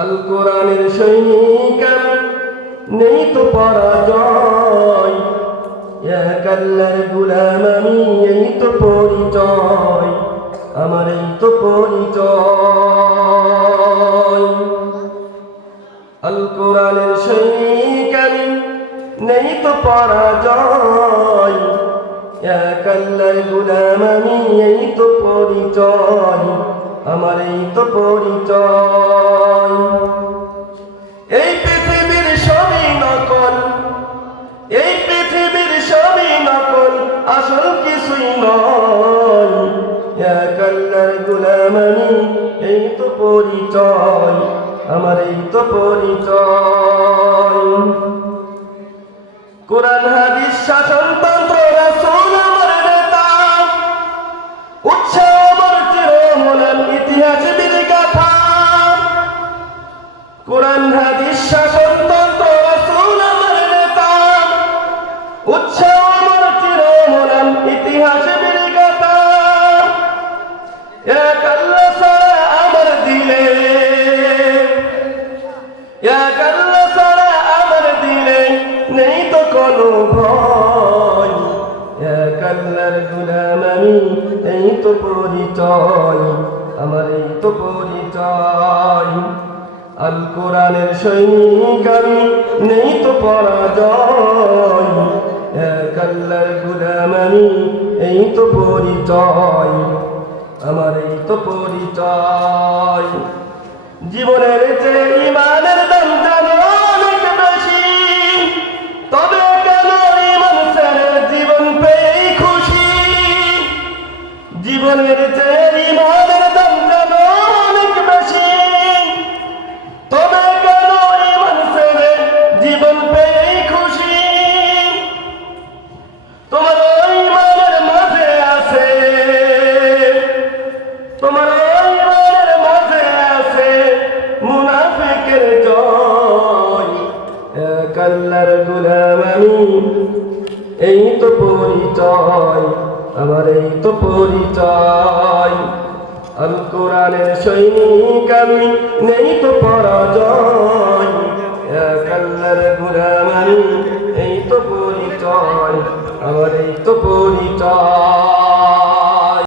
আল কোরআনের সৈনিক আমি, নেই তো পরাজয়। এক আল্লাহর গোলাম আমি, এই তো পরিচয়, আমার এই তো পরিচয়। আল কোরআনের সৈনিক আমি, নেই তো পরাজয়। এক আল্লাহর গোলাম আমি, এই তো পরিচয়, আমার এই তো পরিচয়। এই পৃথিবীর সবই নকল, এই পৃথিবীর সবই নকল, আসল কিছুই নয়। এক আল্লাহর গোলাম আমি, এই তো পরিচয়, আমার এই তো পরিচয়। কোরআন হাদিস শাসনতন্ত্র রাসূল আমার নেতা, উৎসাহ আমার চিরমূল ইতিহাস বীরগাথা। কোরআন হাদিস শাসনতন্ত্র রাসূল আমার নেতা, উৎসাহ আমার চিরমূল ইতিহাস বীরগাথা। এক আল্লাহ ছাড়া আমার দিলে, এক আল্লাহ ছাড়া আমার দিলে নেই তো কোনো ভয়। এক আল্লাহর গোলাম আমি, এই তো পরিচয়, আমার এই তো পরিচয়। আল কোরআনের সৈনিক আমি, নেই তো পরাজয়। এক আল্লাহর গোলাম আমি, এই তো পরিচয়, আমার এই তো পরিচয়। জীবনের চেয়ে ইমানের দাম জানো অনেক বেশি, তবে কেন ইমান ছেড়ে জীবন পেয়ে খুশি। জীবনের চেয়ে ইমানের দাম জানো অনেক বেশি, তবে কেন ইমান ছেড়ে জীবন পেয়ে খুশি। তোমার ওই ইমানের মাঝে আছে, তোমার ওই ইমানের মাঝে আছে মুনাফিকের জয়। এক আল্লাহর গোলাম আমি, এই তো পরিচয়, আমার এই তো পরিচয়। আল কোরআনের সৈনিক আমি, নেই তো